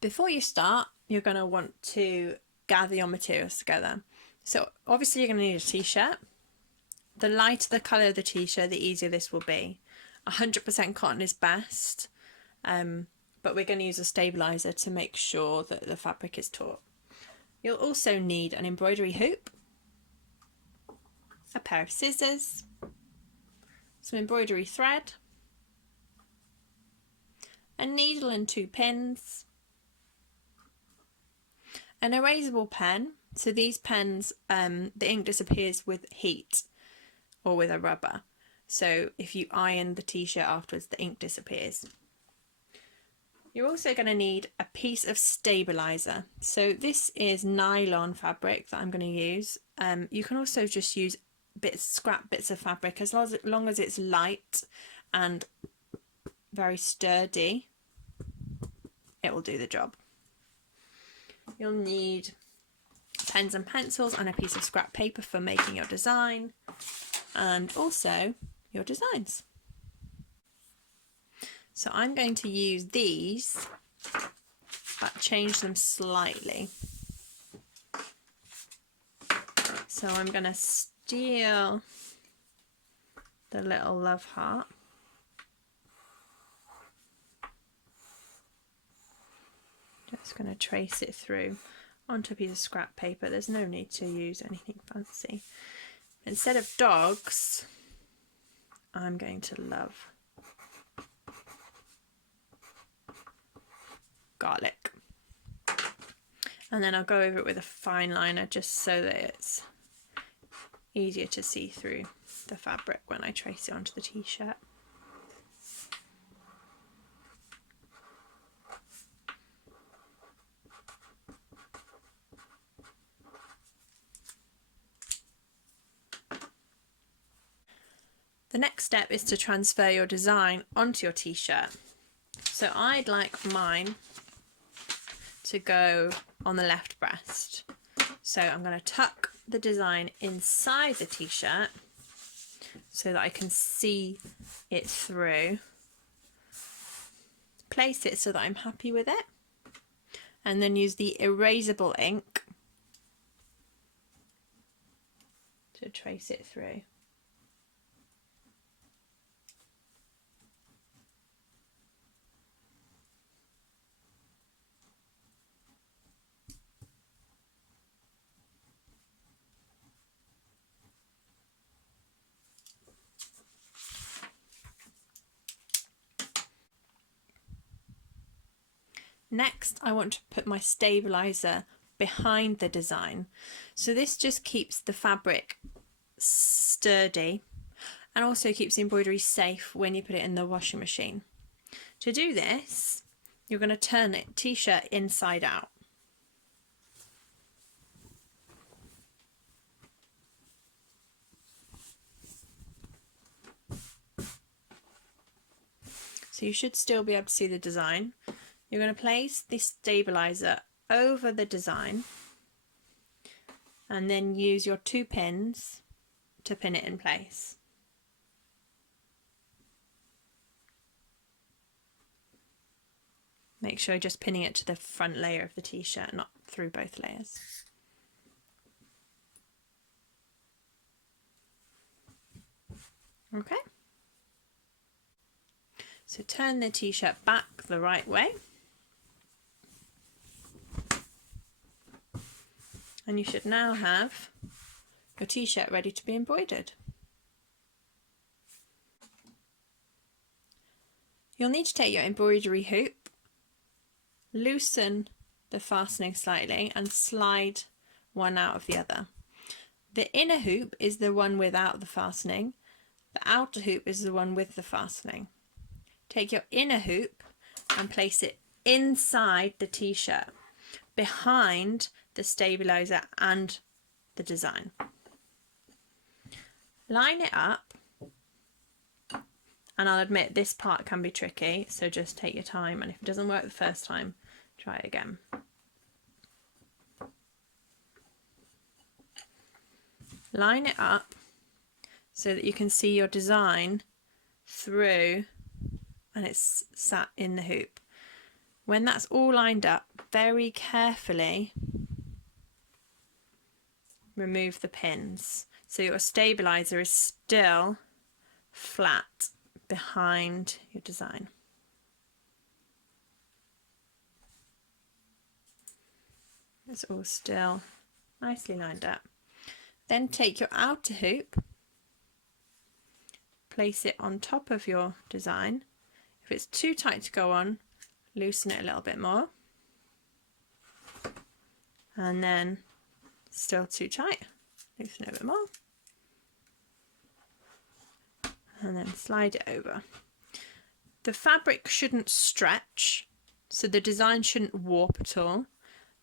Before you start, you're going to want to gather your materials together. So obviously you're going to need a t-shirt. The lighter the colour of the t-shirt, the easier this will be. 100% cotton is best, but we're going to use a stabiliser to make sure that the fabric is taut. You'll also need an embroidery hoop, a pair of scissors, some embroidery thread, a needle and 2 pins, an erasable pen. So these pens, the ink disappears with heat or with a rubber. So if you iron the t-shirt afterwards, the ink disappears. You're also going to need a piece of stabiliser. So this is nylon fabric that I'm going to use. You can also just use scrap bits of fabric as long as it's light and very sturdy. It will do the job. You'll need pens and pencils and a piece of scrap paper for making your design, and also your designs. So I'm going to use these, but change them slightly. So I'm going to steal the little love heart. Just going to trace it through onto a piece of scrap paper. There's no need to use anything fancy. Instead of dogs, I'm going to love garlic. And then I'll go over it with a fine liner just so that it's easier to see through the fabric when I trace it onto the t-shirt. The next step is to transfer your design onto your t-shirt. So I'd like mine to go on the left breast. So I'm going to tuck the design inside the t-shirt so that I can see it through. Place it so that I'm happy with it. And then use the erasable ink to trace it through. Next, I want to put my stabiliser behind the design. So this just keeps the fabric sturdy and also keeps the embroidery safe when you put it in the washing machine. To do this, you're going to turn it t-shirt inside out. So you should still be able to see the design. You're going to place the stabiliser over the design and then use your 2 pins to pin it in place. Make sure you're just pinning it to the front layer of the t-shirt, not through both layers. Okay. So turn the t-shirt back the right way. And you should now have your t-shirt ready to be embroidered. You'll need to take your embroidery hoop, loosen the fastening slightly and slide one out of the other. The inner hoop is the one without the fastening. The outer hoop is the one with the fastening. Take your inner hoop and place it inside the t-shirt, behind the stabiliser and the design. Line it up, and I'll admit this part can be tricky, so just take your time, and if it doesn't work the first time, try it again. Line it up so that you can see your design through and it's sat in the hoop. When that's all lined up, very carefully remove the pins so your stabilizer is still flat behind your design. It's all still nicely lined up. Then take your outer hoop, place it on top of your design. If it's too tight to go on, loosen it a little bit more. And then still too tight, loosen it a bit more. And then slide it over. The fabric shouldn't stretch, so the design shouldn't warp at all.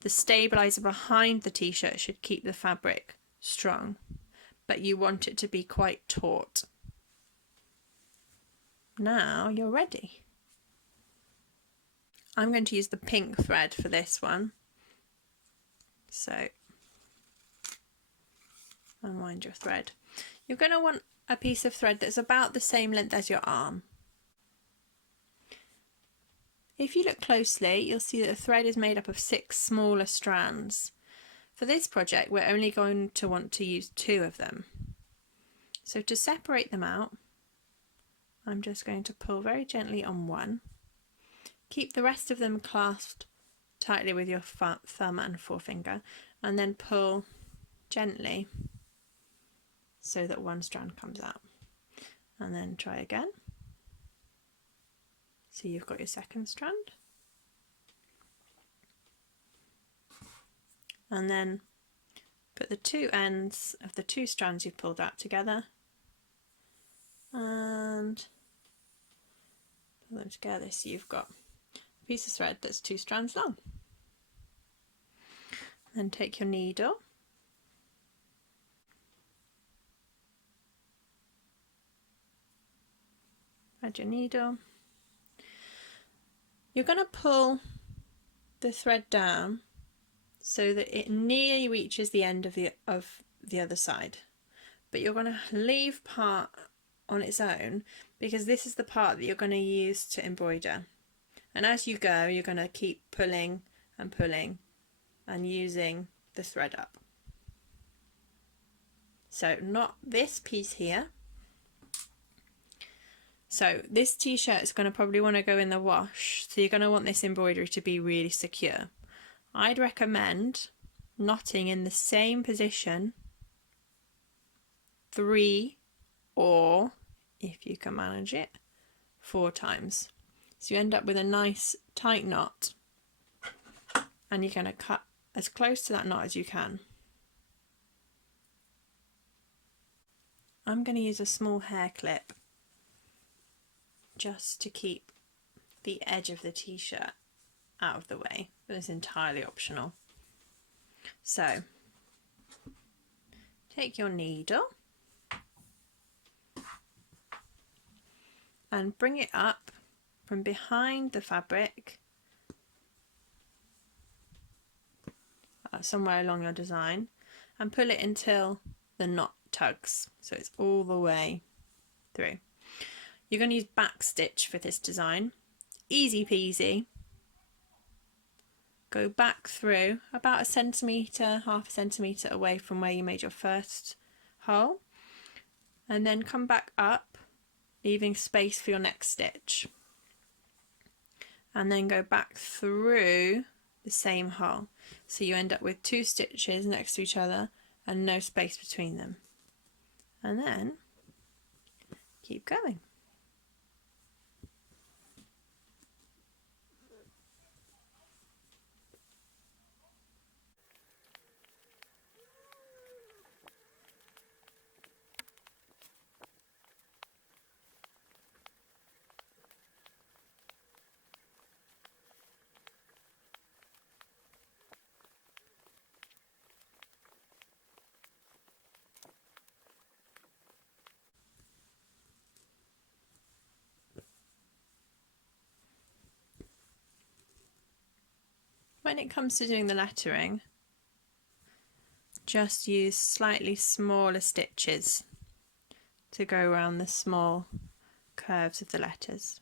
The stabilizer behind the t-shirt should keep the fabric strong, but you want it to be quite taut. Now you're ready. I'm going to use the pink thread for this one. So unwind your thread. You're going to want a piece of thread that's about the same length as your arm. If you look closely, you'll see that the thread is made up of 6 smaller strands. For this project, we're only going to want to use 2 of them. So to separate them out, I'm just going to pull very gently on one. Keep the rest of them clasped tightly with your thumb and forefinger, and then pull gently so that one strand comes out. And then try again. So you've got your second strand. And then put the 2 ends of the 2 strands you've pulled out together and pull them together so you've got a piece of thread that's 2 strands long. Then take your needle, add your needle. You're going to pull the thread down so that it nearly reaches the end of the other side, but you're going to leave part on its own because this is the part that you're going to use to embroider, and as you go you're going to keep pulling and using the thread up. So not this piece here. So this t-shirt is going to probably want to go in the wash, so you're going to want this embroidery to be really secure. I'd recommend knotting in the same position 3, or if you can manage it, 4 times. So you end up with a nice tight knot, and you're going to cut as close to that knot as you can. I'm going to use a small hair clip just to keep the edge of the t-shirt out of the way, but it's entirely optional. So take your needle and bring it up from behind the fabric somewhere along your design and pull it until the knot tugs, so it's all the way through. You're going to use back stitch for this design. Easy peasy. Go back through about 1 centimetre, half a centimetre away from where you made your first hole, and then come back up, leaving space for your next stitch, and then go back through the same hole, so you end up with 2 stitches next to each other and no space between them, and then keep going. When it comes to doing the lettering, just use slightly smaller stitches to go around the small curves of the letters.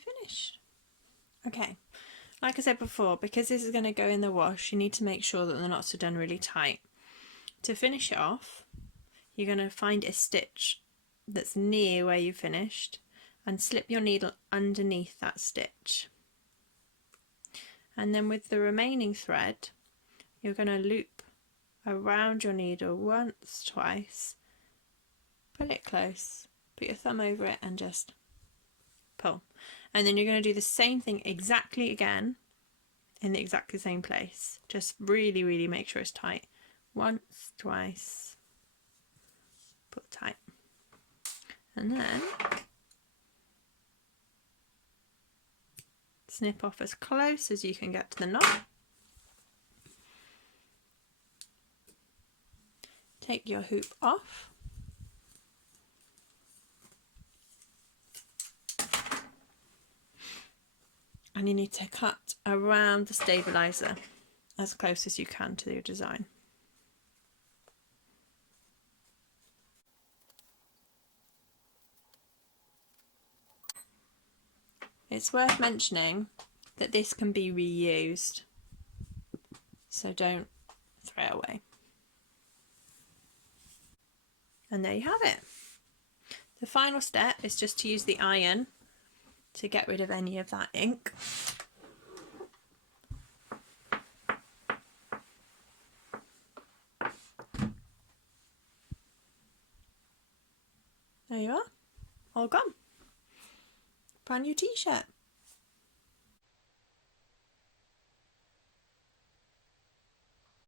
finished. Okay, like I said before, because this is going to go in the wash, you need to make sure that the knots are done really tight. To finish it off, you're going to find a stitch that's near where you finished and slip your needle underneath that stitch. And then with the remaining thread, you're going to loop around your needle once, twice, pull it close, put your thumb over it and just pull. And then you're going to do the same thing exactly again in the exactly same place. Just really, really make sure it's tight. Once, twice, pull tight. And then snip off as close as you can get to the knot. Take your hoop off. And you need to cut around the stabilizer as close as you can to your design. It's worth mentioning that this can be reused, so don't throw it away. And there you have it. The final step is just to use the iron to get rid of any of that ink. There you are, all gone. Brand new t-shirt.